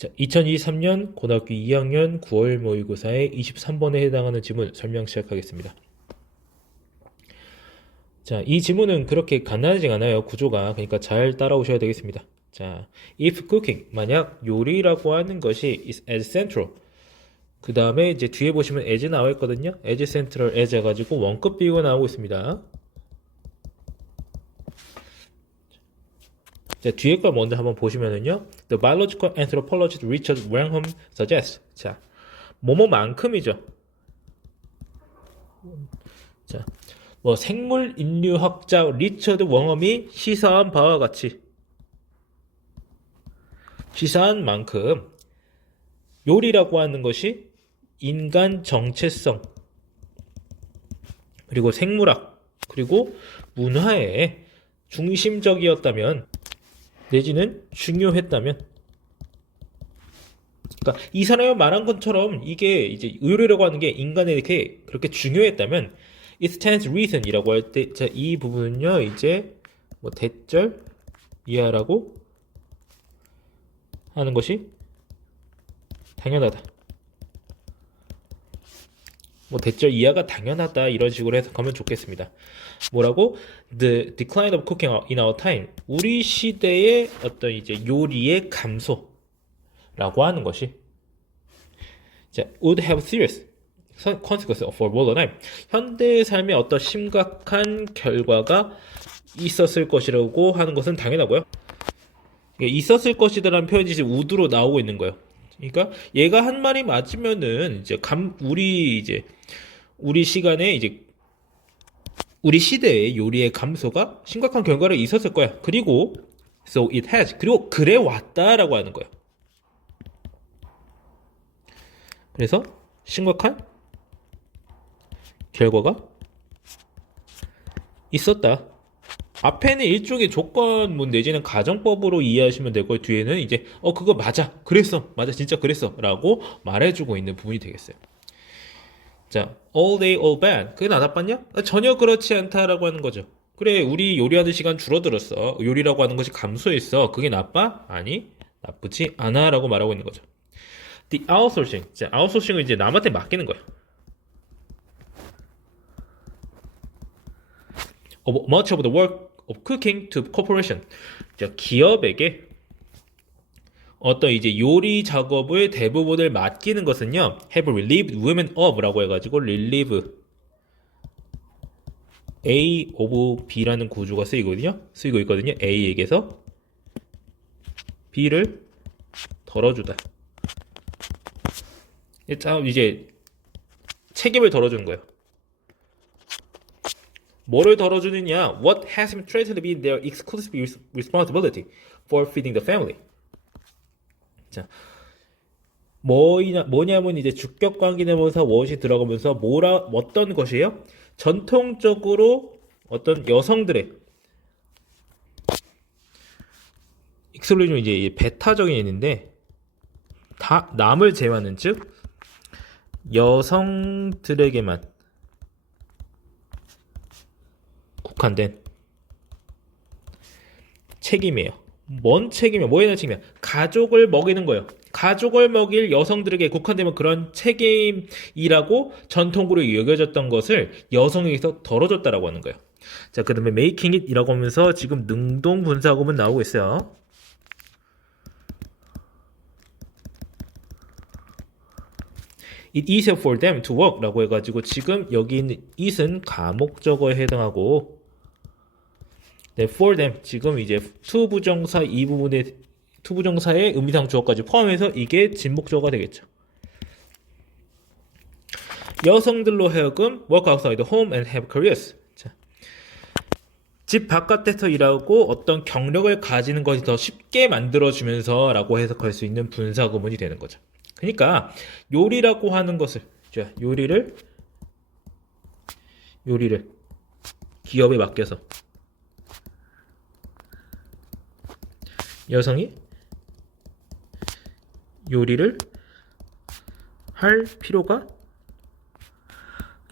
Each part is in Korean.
자, 2023년 고등학교 2학년 9월 모의고사의 23번에 해당하는 지문 설명 시작하겠습니다. 자, 이 지문은 그렇게 간단하지 않아요. 구조가. 그러니까 잘 따라오셔야 되겠습니다. 자, if cooking, 만약 요리라고 하는 것이 is as central. 그 다음에 이제 뒤에 보시면 as 나와 있거든요. as central as 해가지고 원급 비유가 나오고 있습니다. 자, 뒤에 걸 먼저 한번 보시면은요. The biological anthropologist Richard Wrangham suggests. 자, 뭐뭐만큼이죠. 자, 뭐 생물 인류학자 리처드 웡엄이 시사한 바와 같이 시사한 만큼 요리라고 하는 것이 인간 정체성 그리고 생물학 그리고 문화의 중심적이었다면 내지는 중요했다면 그러니까 이 사람이 말한 것처럼 이게 이제 요리라고 하는 게 인간에게 그렇게 중요했다면 it stands reason이라고 할 때 자, 이 부분은요 이제 뭐 대절 이하라고 하는 것이 당연하다. 뭐 대절 이하가 당연하다 이런 식으로 해석하면 좋겠습니다. 뭐라고? The decline of cooking in our time. 우리 시대의 어떤 이제 요리의 감소라고 하는 것이 자, would have serious consequences for modern life. 현대의 삶에 어떤 심각한 결과가 있었을 것이라고 하는 것은 당연하고요. 있었을 것이다라는 표현이 지금 would로 나오고 있는 거예요. 그러니까 얘가 한 말이 맞으면은 이제 우리 시간에 이제 우리 시대의 요리의 감소가 심각한 결과를 있었을 거야. 그리고 so it has 그리고 그래 왔다라고 하는 거야. 그래서 심각한 결과가 있었다. 앞에는 일종의 조건문 내지는 가정법으로 이해하시면 되고 뒤에는 이제 그거 맞아 그랬어 맞아 진짜 그랬어 라고 말해주고 있는 부분이 되겠어요. 자, all day all bad 그게 나빴냐? 전혀 그렇지 않다라고 하는 거죠. 그래 우리 요리하는 시간 줄어들었어. 요리라고 하는 것이 감소했어. 그게 나빠? 아니 나쁘지 않아 라고 말하고 있는 거죠. The outsourcing 자, outsourcing을 이제 남한테 맡기는 거야. Much of the work of cooking to corporation. 자, 기업에게 어떤 이제 요리 작업의 대부분을 맡기는 것은요, have relieved women of라고 해가지고 relieve A of B라는 구조가 쓰이고 있거든요. A에게서 B를 덜어주다. 이제 책임을 덜어주는 거예요. 뭐를 덜어주느냐? What has been treated to be their exclusive responsibility for feeding the family. 자, 뭐냐면 이제 주격 관계대명사 what이 들어가면서 어떤 것이에요? 전통적으로 어떤 여성들의 익스클루ዥ는 이제 배타적인 얘기인데 다 남을 제외하는 즉 여성들에게만 국한된 책임이에요. 뭔 책임이야? 뭐에 대한 책임이야? 가족을 먹이는 거예요. 가족을 먹일 여성들에게 국한되면 그런 책임이라고 전통으로 여겨졌던 것을 여성에게서 덜어줬다라고 하는 거예요. 자, 그 다음에 making it 이라고 하면서 지금 능동분사구문 나오고 있어요. It is easier for them to work 라고 해가지고 지금 여기 있는 it은 가목적어에 해당하고 네, for them 지금 이제 투부정사 이 부분에 투부정사의 의미상 주어까지 포함해서 이게 진목적어가 되겠죠. 여성들로 하여금 work outside the home and have careers. 자, 집 바깥에서 일하고 어떤 경력을 가지는 것이 더 쉽게 만들어주면서 라고 해석할 수 있는 분사구문이 되는 거죠. 그러니까 요리라고 하는 것을 자, 요리를 기업에 맡겨서 여성이 요리를 할 필요가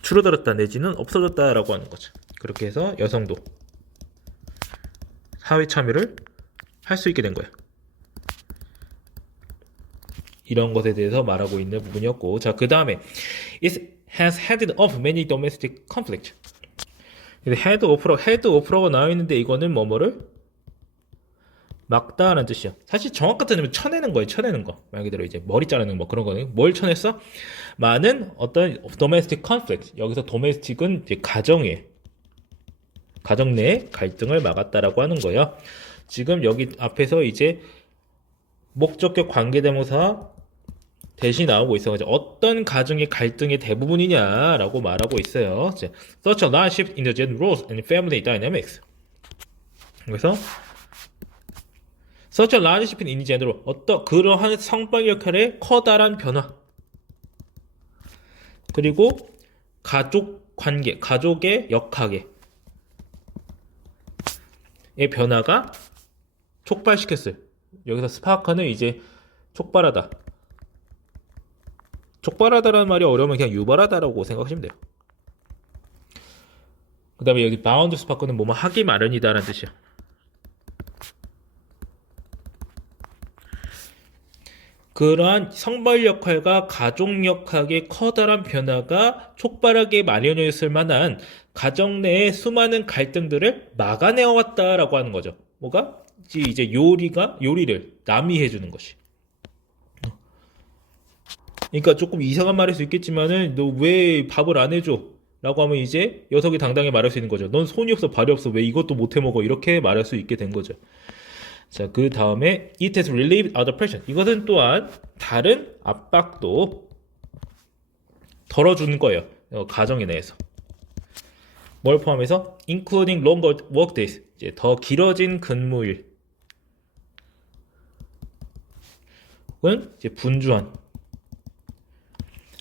줄어들었다 내지는 없어졌다라고 하는 거죠. 그렇게 해서 여성도 사회 참여를 할 수 있게 된 거예요. 이런 것에 대해서 말하고 있는 부분이었고, 자, 그 다음에 it has headed off many domestic conflict. head off라고 나와 있는데 이거는 뭐뭐를 막다라는 뜻이야. 사실 정확한 뜻은 쳐내는 거예요. 쳐내는 거. 말 그대로 이제 머리 자르는 뭐 그런 거는 뭘 쳐냈어? 많은 어떤 domestic conflict. 여기서 domestic은 이제 가정 내 갈등을 막았다라고 하는 거예요. 지금 여기 앞에서 이제 목적격 관계대명사 대신 나오고 있어가지고 어떤 가정의 갈등의 대부분이냐라고 말하고 있어요. Such a large shift in the gender roles and family dynamics. 그래서 Such a large shift in gender role. 어떤 그러한 성별 역할의 커다란 변화. 그리고 가족 관계, 가족의 역학의 변화가 촉발시켰어요. 여기서 스파크는 이제 촉발하다. 촉발하다라는 말이 어려우면 그냥 유발하다라고 생각하시면 돼요. 그 다음에 여기 바운드 스파크는 뭐뭐 하기 마련이다라는 뜻이야. 그러한 성별 역할과 가족 역학의 커다란 변화가 촉발하게 마련했을 만한 가정 내의 수많은 갈등들을 막아내어 왔다라고 하는 거죠. 뭐가? 이제 요리를 남이 해주는 것이. 그러니까 조금 이상한 말일 수 있겠지만은 너 왜 밥을 안 해줘? 라고 하면 이제 녀석이 당당히 말할 수 있는 거죠. 넌 손이 없어 발이 없어 왜 이것도 못 해먹어? 이렇게 말할 수 있게 된 거죠. 자, 그 다음에 it has relieved other pressure. 이것은 또한 다른 압박도 덜어주는 거예요. 가정에 대해서. 뭘 포함해서? including longer work days. 이제 더 길어진 근무일. 혹은 이제 분주한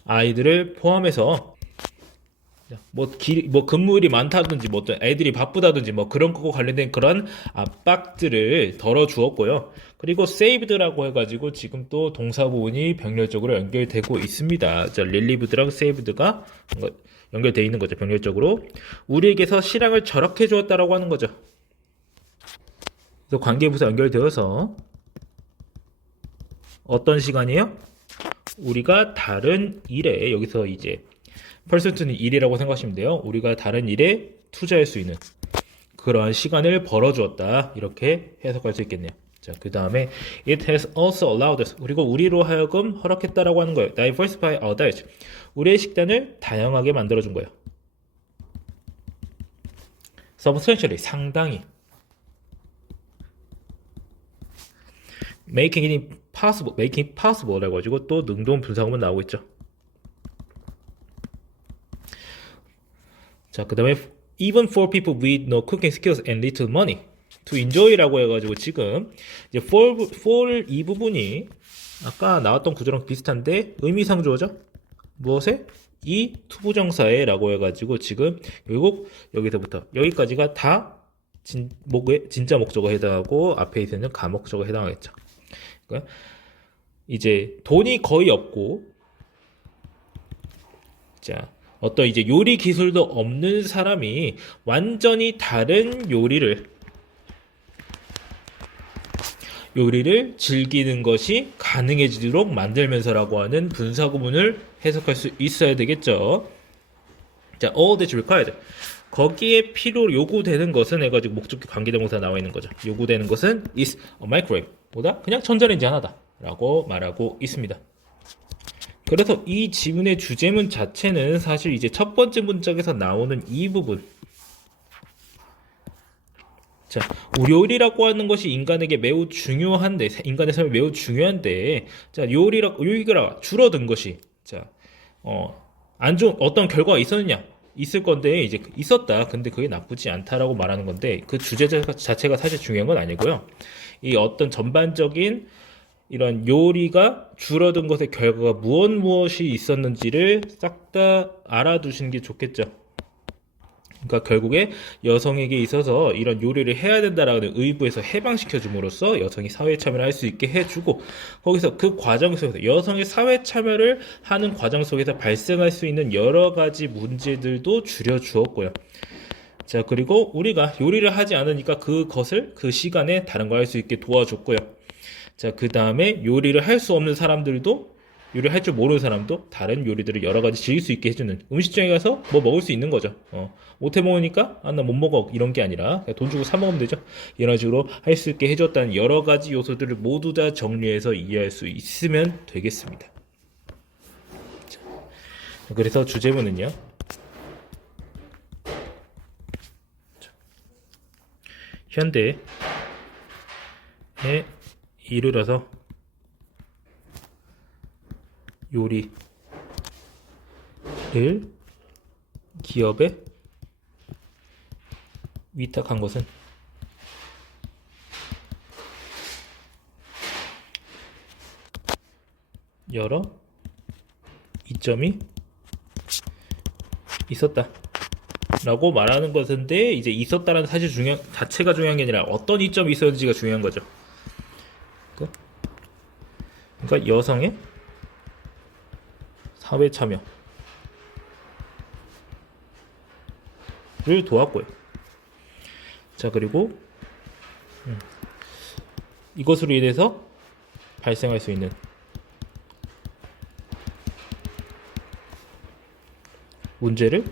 아이들을 포함해서 뭐 근무일이 많다든지 뭐 어떤 애들이 바쁘다든지 뭐 그런 거고 관련된 그런 압박들을 덜어 주었고요. 그리고 saved라고 해가지고 지금 또 동사 부분이 병렬적으로 연결되고 있습니다. 자, relieved랑 saved가 연결되어 있는 거죠. 병렬적으로 우리에게서 실황을 저렇게 주었다라고 하는 거죠. 그래서 관계부사 연결되어서 어떤 시간이에요? 우리가 다른 일에 여기서 이제 퍼센트는 일이라고 생각하시면 돼요. 우리가 다른 일에 투자할 수 있는 그러한 시간을 벌어주었다. 이렇게 해석할 수 있겠네요. 자, 그 다음에 it has also allowed us. 그리고 우리로 하여금 허락했다라고 하는 거예요. diversify our diet. 우리의 식단을 다양하게 만들어준 거예요. substantially 상당히 making it possible라고 가지고 또 능동 분사구문 나오고 있죠. 자, 그 다음에 even for people with no cooking skills and little money to enjoy라고 해가지고 지금 이제 for 이 부분이 아까 나왔던 구조랑 비슷한데 의미상 주어져? 무엇에? 이 투부정사에 라고 해가지고 지금 결국 여기서부터 여기까지가 다 진짜 목적어에 해당하고 앞에 있는 가목적어에 해당하겠죠. 그러니까 이제 돈이 거의 없고 자 어떤 이제 요리 기술도 없는 사람이 완전히 다른 요리를 즐기는 것이 가능해지도록 만들면서라고 하는 분사구문을 해석할 수 있어야 되겠죠. 자, all that's required. 거기에 요구되는 것은 해가지고 목적격 관계대명사 나와 있는 거죠. 요구되는 것은 is a microwave. 보다 그냥 전자레인지 하나다. 라고 말하고 있습니다. 그래서 이 지문의 주제문 자체는 사실 이제 첫 번째 문장에서 나오는 이 부분. 자, 요리라고 하는 것이 인간에게 매우 중요한데, 인간의 삶에 매우 중요한데, 자, 요리가 줄어든 것이, 자, 안 좋은, 어떤 결과가 있었느냐? 있을 건데, 이제 있었다. 근데 그게 나쁘지 않다라고 말하는 건데, 그 주제 자체가 사실 중요한 건 아니고요. 이 어떤 전반적인 이런 요리가 줄어든 것의 결과가 무엇이 있었는지를 싹 다 알아두시는 게 좋겠죠. 그러니까 결국에 여성에게 있어서 이런 요리를 해야 된다라는 의부에서 해방시켜 줌으로써 여성이 사회 참여를 할 수 있게 해주고 거기서 그 과정 속에서 여성의 사회 참여를 하는 과정 속에서 발생할 수 있는 여러 가지 문제들도 줄여주었고요. 자, 그리고 우리가 요리를 하지 않으니까 그것을 그 시간에 다른 거 할 수 있게 도와줬고요. 자, 그 다음에 요리를 할 수 없는 사람들도 요리를 할 줄 모르는 사람도 다른 요리들을 여러 가지 즐길 수 있게 해주는 음식점에 가서 뭐 먹을 수 있는 거죠. 못해 먹으니까 아, 나 못 먹어 이런 게 아니라 그냥 돈 주고 사 먹으면 되죠. 이런 식으로 할 수 있게 해줬다는 여러 가지 요소들을 모두 다 정리해서 이해할 수 있으면 되겠습니다. 자, 그래서 주제문은요. 현대에 이르러서 요리를 기업에 위탁한 것은 여러 이점이 있었다 라고 말하는 것인데, 이제 있었다라는 사실 자체가 중요한 게 아니라 어떤 이점이 있었는지가 중요한 거죠. 그러니까 여성의 사회 참여를 도왔고요. 자, 그리고 이것으로 인해서 발생할 수 있는 문제를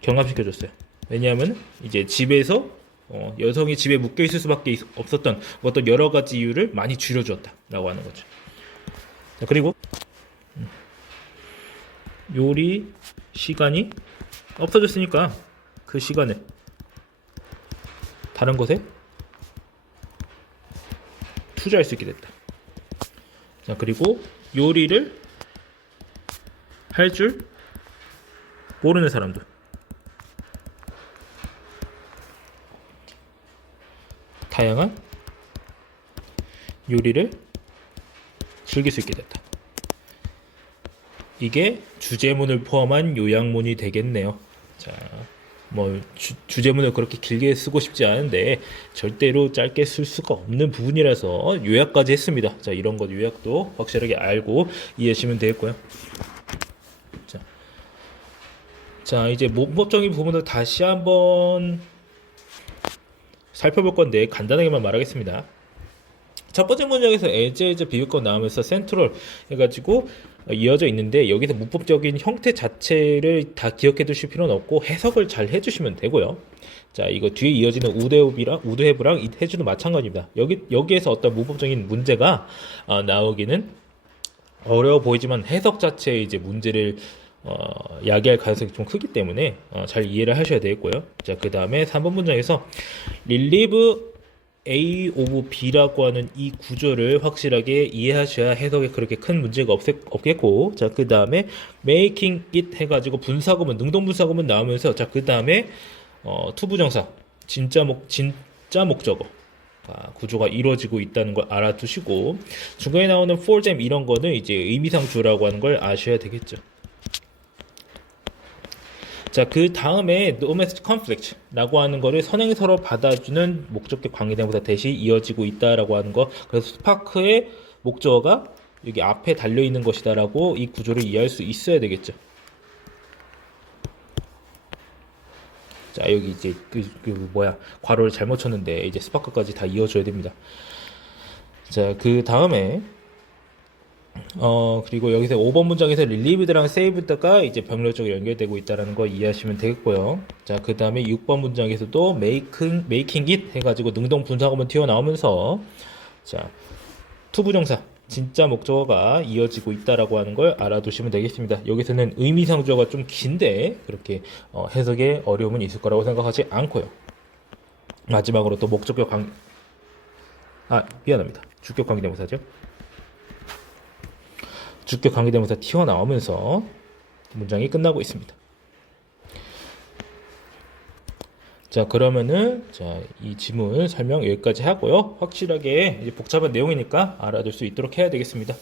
경감시켜줬어요. 왜냐하면 이제 집에서 여성이 집에 묶여 있을 수밖에 없었던 어떤 여러 가지 이유를 많이 줄여주었다라고 하는 거죠. 자, 그리고 요리 시간이 없어졌으니까 그 시간을 다른 것에 투자할 수 있게 됐다. 자, 그리고 요리를 할 줄 모르는 사람들, 다양한 요리를 즐길 수 있게 됐다. 이게 주제문을 포함한 요약문이 되겠네요. 자, 뭐 주제문을 그렇게 길게 쓰고 싶지 않은데 절대로 짧게 쓸 수가 없는 부분이라서 요약까지 했습니다. 자, 이런 것 요약도 확실하게 알고 이해하시면 되겠고요. 자, 이제 문법적인 부분을 다시 한번 살펴볼 건데 간단하게만 말하겠습니다. 첫 번째 문장에서 as 비교권 나오면서 센트럴 해가지고 이어져 있는데, 여기서 문법적인 형태 자체를 다 기억해 두실 필요는 없고 해석을 잘 해주시면 되고요. 자, 이거 뒤에 이어지는 우드해브랑 it해주도 마찬가지입니다. 여기에서 어떤 문법적인 문제가 나오기는 어려워 보이지만 해석 자체의 이제 문제를 야기할 가능성이 좀 크기 때문에 잘 이해를 하셔야 되겠고요. 자, 그 다음에 3번 문장에서 relieve A of B라고 하는 이 구조를 확실하게 이해하셔야 해석에 그렇게 큰 문제가 없겠고, 자, 그 다음에 making it 해가지고 분사구문, 능동분사구문 나오면서, 자, 그 다음에 투부정사, 진짜 목적어 구조가 이루어지고 있다는 걸 알아두시고, 중간에 나오는 for them 이런 거는 이제 의미상주라고 하는 걸 아셔야 되겠죠. 자, 그 다음에 domestic conflict라고 하는 거를 선행이 서로 받아주는 목적격 관계대명사 대시 이어지고 있다라고 하는 거. 그래서 스파크의 목적어가 여기 앞에 달려 있는 것이다라고 이 구조를 이해할 수 있어야 되겠죠. 자, 여기 이제 괄호를 잘못 쳤는데 이제 스파크까지 다 이어줘야 됩니다. 자, 그 다음에 그리고 여기서 5번 문장에서 relieved랑 saved가 이제 병렬적으로 연결되고 있다는 거 이해하시면 되겠고요. 자, 그 다음에 6번 문장에서도 making it 해가지고 능동 분사구문 튀어나오면서, 자, 투부정사, 진짜 목적어가 이어지고 있다라고 하는 걸 알아두시면 되겠습니다. 여기서는 의미상주어가 좀 긴데 그렇게 해석에 어려움은 있을 거라고 생각하지 않고요. 마지막으로 또 목적격 미안합니다. 주격 관계대명사죠. 주격 관계대명사 튀어나오면서 문장이 끝나고 있습니다. 자, 그러면은 이 지문 설명 여기까지 하고요. 확실하게 이제 복잡한 내용이니까 알아둘 수 있도록 해야 되겠습니다.